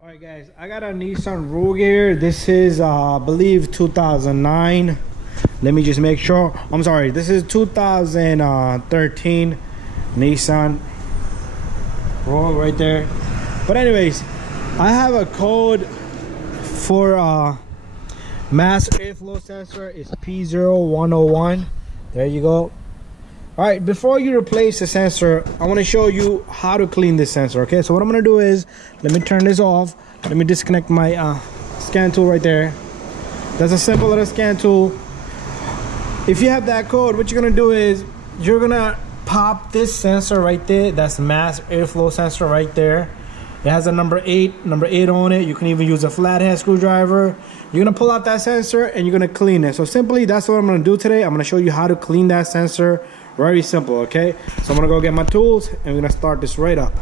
Alright guys, I got a Nissan Rogue here. This is I believe 2009. Let me just make sure. I'm sorry, this is 2013 Nissan Rogue right there. But anyways, I have a code for mass airflow sensor. It's P0101. There you go. Alright, before you replace the sensor, I want to show you how to clean this sensor. Okay, so what I'm going to do is, let me turn this off. Let me disconnect my scan tool right there. That's a simple little scan tool. If you have that code, what you're going to do is, you're going to pop this sensor right there. That's mass airflow sensor right there. It has a number 8 on it. You can even use a flathead screwdriver. You're going to pull out that sensor and you're going to clean it. So simply, that's what I'm going to do today. I'm going to show you how to clean that sensor. Very simple, okay? So I'm gonna go get my tools and we're gonna start this right up.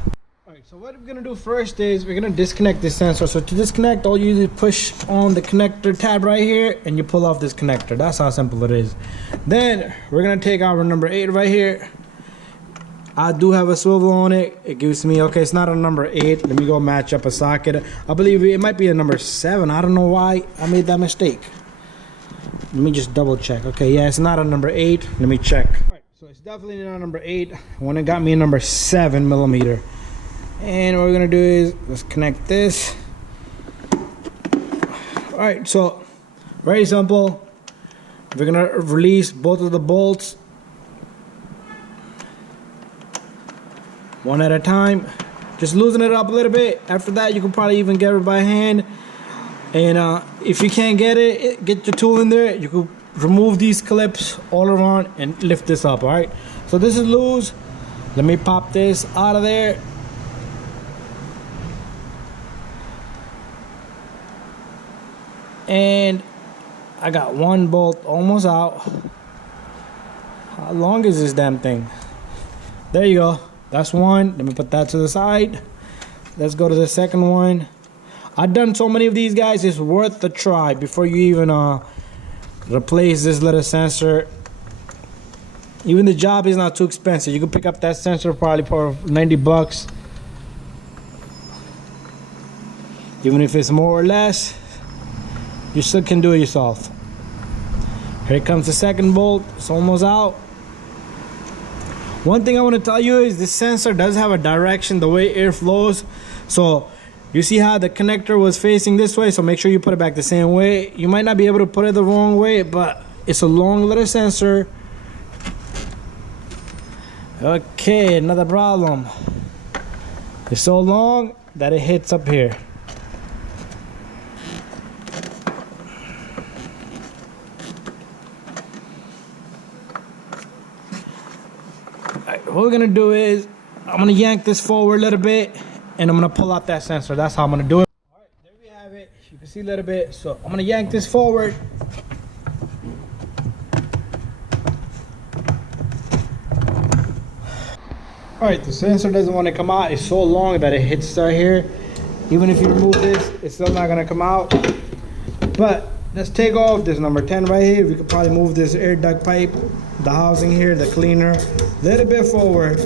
Alright, so what we're gonna do first is we're gonna disconnect this sensor. So to disconnect, all you do is push on the connector tab right here and you pull off this connector. That's how simple it is. Then we're gonna take our number 8 right here. I do have a swivel on it. It gives me, okay, it's not a number 8. Let me go match up a socket. I believe it might be a number 7. I don't know why I made that mistake. Let me just double check. Okay, yeah, it's not a number 8. Let me check. So it's definitely not number 8. When it got me a number 7 millimeter. And what we're gonna do is let's connect this. Alright, so very simple. We're gonna release both of the bolts one at a time. Just loosen it up a little bit. After that, you can probably even get it by hand. And if you can't get it, get your tool in there. You can remove these clips all around and lift this up. All right, so this is loose. Let me pop this out of there. And I got one bolt almost out. How long is this damn thing? There you go, that's one. Let me put that to the side. Let's go to the second one. I've done so many of these, guys. It's worth the try before you even replace this little sensor. Even the job is not too expensive. You can pick up that sensor probably for 90 bucks. Even if it's more or less, you still can do it yourself. Here comes the second bolt. It's almost out. One thing I want to tell you is this sensor does have a direction the way air flows. So you see how the connector was facing this way, so make sure you put it back the same way. You might not be able to put it the wrong way, but it's a long little sensor. Okay, another problem. It's so long that it hits up here. Alright, what we're gonna do is, I'm gonna yank this forward a little bit and I'm gonna pull out that sensor. That's how I'm gonna do it. All right, there we have it. You can see a little bit. So I'm gonna yank this forward. All right, the sensor doesn't want to come out. It's so long that it hits right here. Even if you remove this, it's still not gonna come out. But let's take off this number 10 right here. We could probably move this air duct pipe, the housing here, the cleaner, a little bit forward.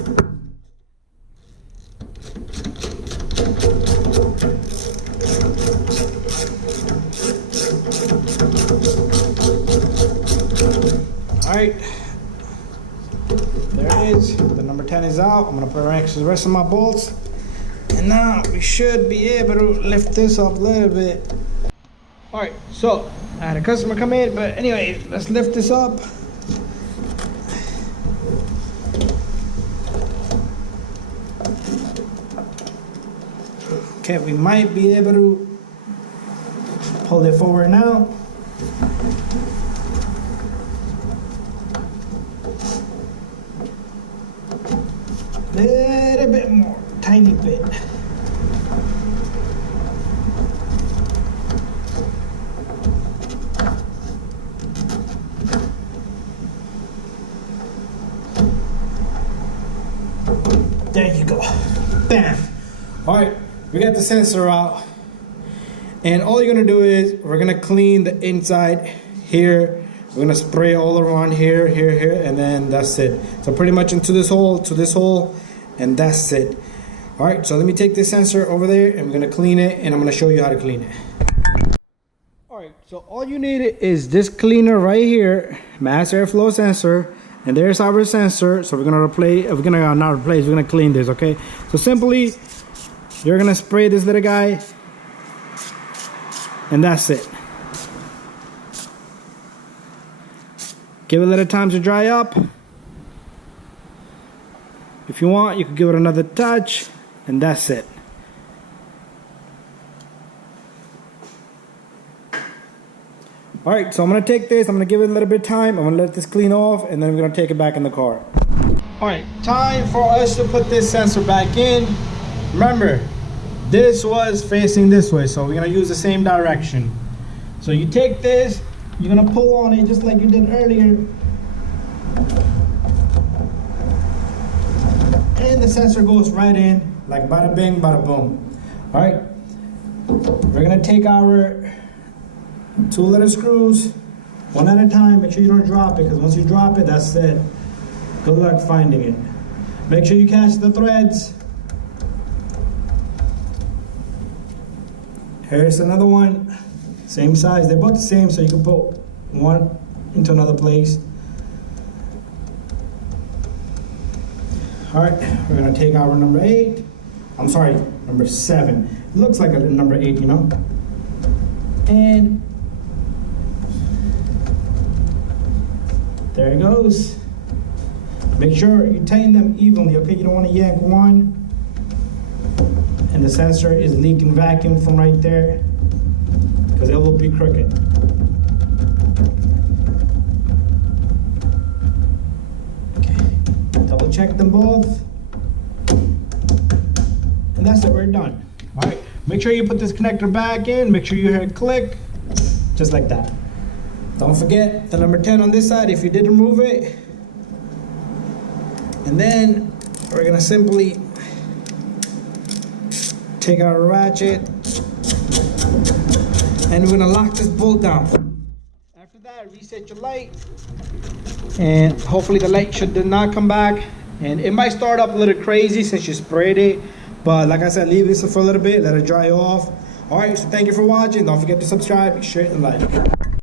Alright, there it is. The number 10 is out. I'm going to put the rest of my bolts. And now we should be able to lift this up a little bit. Alright, so I had a customer come in, but anyway, let's lift this up. Okay, we might be able to pull it forward now. Little bit more, tiny bit. There you go. Bam. All right, we got the sensor out. And all you're gonna do is, we're gonna clean the inside here. We're gonna spray all around here, and then that's it. So pretty much into this hole, to this hole, and that's it. All right, so let me take this sensor over there and we're gonna clean it, and I'm gonna show you how to clean it. All right, so all you need is this cleaner right here, mass airflow sensor, and there's our sensor. So we're gonna we're gonna clean this, okay? So simply, you're gonna spray this little guy, and that's it. Give it a little time to dry up. If you want, you can give it another touch, and that's it. All right, so I'm gonna take this, I'm gonna give it a little bit of time, I'm gonna let this clean off, and then we're gonna take it back in the car. All right, time for us to put this sensor back in. Remember, this was facing this way, so we're gonna use the same direction. So you take this, you're gonna pull on it just like you did earlier. And the sensor goes right in, like bada bing, bada boom. All right, we're gonna take our 2 little screws, one at a time. Make sure you don't drop it, because once you drop it, that's it. Good luck finding it. Make sure you catch the threads. Here's another one, same size. They're both the same, so you can put one into another place. All right, we're gonna take our number 8. I'm sorry, number 7. It looks like a number 8, you know? And there it goes. Make sure you tighten them evenly, okay? You don't want to yank one and the sensor is leaking vacuum from right there, because it will be crooked. Okay, double check them both. And that's it, we're done. All right, make sure you put this connector back in. Make sure you hear it click, just like that. Don't forget the number 10 on this side if you did remove it. And then we're gonna simply take our ratchet and we're gonna lock this bolt down. After that, reset your light, and hopefully the light did not come back. And it might start up a little crazy since you sprayed it, but like I said, leave this for a little bit, let it dry off. All right, so thank you for watching. Don't forget to subscribe, share, and like.